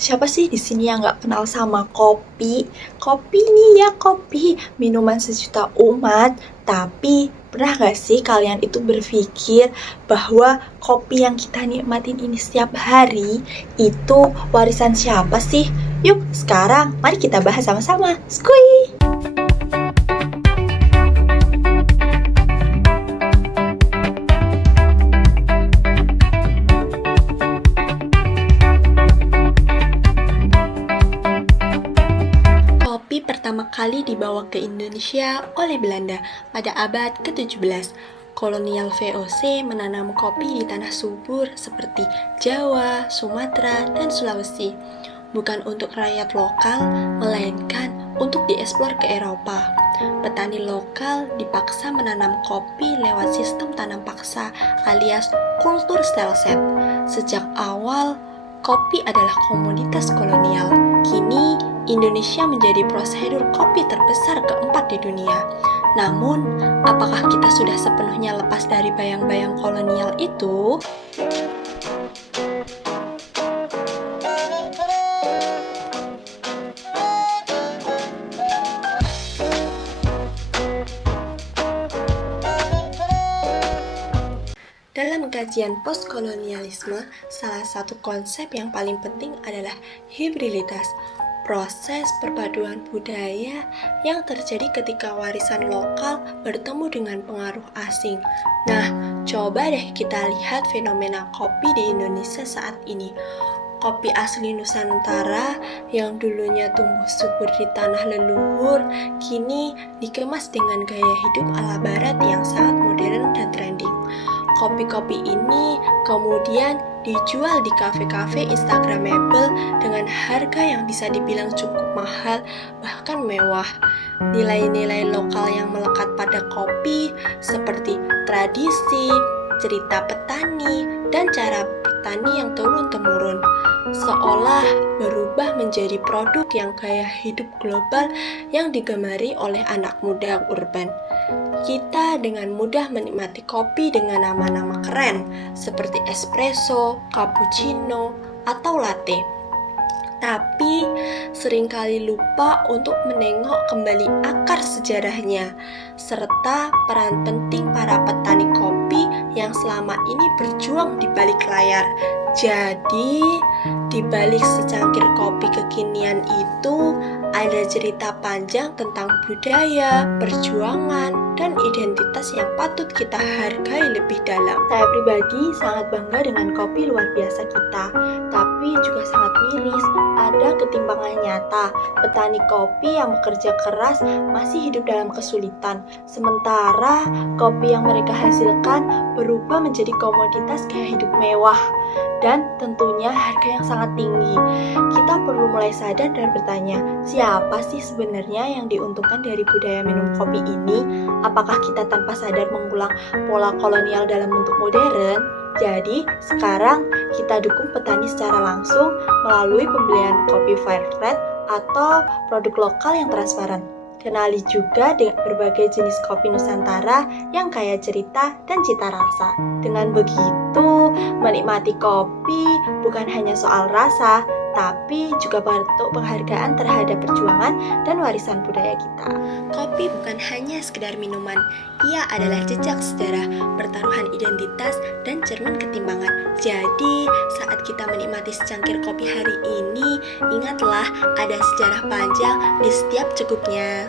Siapa sih di sini yang nggak kenal sama kopi? Kopi nih ya kopi, minuman sejuta umat. Tapi pernah nggak sih kalian itu berpikir bahwa kopi yang kita nikmatin ini setiap hari itu warisan siapa sih? Yuk sekarang mari kita bahas sama-sama. Skuy! Kopi pertama kali dibawa ke Indonesia oleh Belanda pada abad ke-17. Kolonial VOC menanam kopi di tanah subur seperti Jawa, Sumatera, dan Sulawesi. Bukan untuk rakyat lokal, melainkan untuk dieksplor ke Eropa. Petani lokal dipaksa menanam kopi lewat sistem tanam paksa alias kultur stelset. Sejak awal, kopi adalah komoditas kolonial. Kini, Indonesia menjadi prosedur kopi terbesar keempat di dunia. Namun, apakah kita sudah sepenuhnya lepas dari bayang-bayang kolonial itu? Dalam kajian postkolonialisme, salah satu konsep yang paling penting adalah hibriditas, proses perpaduan budaya yang terjadi ketika warisan lokal bertemu dengan pengaruh asing. Nah, coba deh kita lihat fenomena kopi di Indonesia saat ini. Kopi asli Nusantara yang dulunya tumbuh subur di tanah leluhur, kini dikemas dengan gaya hidup ala barat yang sangat modern dan trending. Kopi-kopi ini kemudian dijual di kafe-kafe instagramable dengan harga yang bisa dibilang cukup mahal, bahkan mewah. Nilai-nilai lokal yang melekat pada kopi seperti tradisi, cerita petani, dan cara bertani yang turun-temurun seolah berubah menjadi produk yang gaya hidup global yang digemari oleh anak muda urban. Kita dengan mudah menikmati kopi dengan nama-nama keren seperti espresso, cappuccino, atau latte. Tapi seringkali lupa untuk menengok kembali akar sejarahnya, serta peran penting para petani kopi yang selama ini berjuang di balik layar. Jadi, di balik secangkir kopi kekinian itu, ada cerita panjang tentang budaya, perjuangan, dan identitas yang patut kita hargai lebih dalam. Saya pribadi sangat bangga dengan kopi luar biasa kita, tapi juga sangat miris. Ada ketimpangan nyata, petani kopi yang bekerja keras masih hidup dalam kesulitan, sementara kopi yang mereka hasilkan berubah menjadi komoditas gaya hidup mewah dan tentunya harga yang sangat tinggi. Kita perlu mulai sadar dan bertanya, siapa sih sebenarnya yang diuntungkan dari budaya minum kopi ini? Apakah kita tanpa sadar mengulang pola kolonial dalam bentuk modern? Jadi, sekarang kita dukung petani secara langsung melalui pembelian kopi fair trade atau produk lokal yang transparan. Kenali juga dengan berbagai jenis kopi Nusantara yang kaya cerita dan cita rasa. Dengan begitu, menikmati kopi bukan hanya soal rasa, tapi juga bentuk penghargaan terhadap perjuangan dan warisan budaya kita. Kopi bukan hanya sekedar minuman, ia adalah jejak sejarah, pertaruhan identitas, dan cermin ketimbangan. Jadi, saat kita menikmati secangkir kopi hari ini, ingatlah ada sejarah panjang di setiap cukupnya.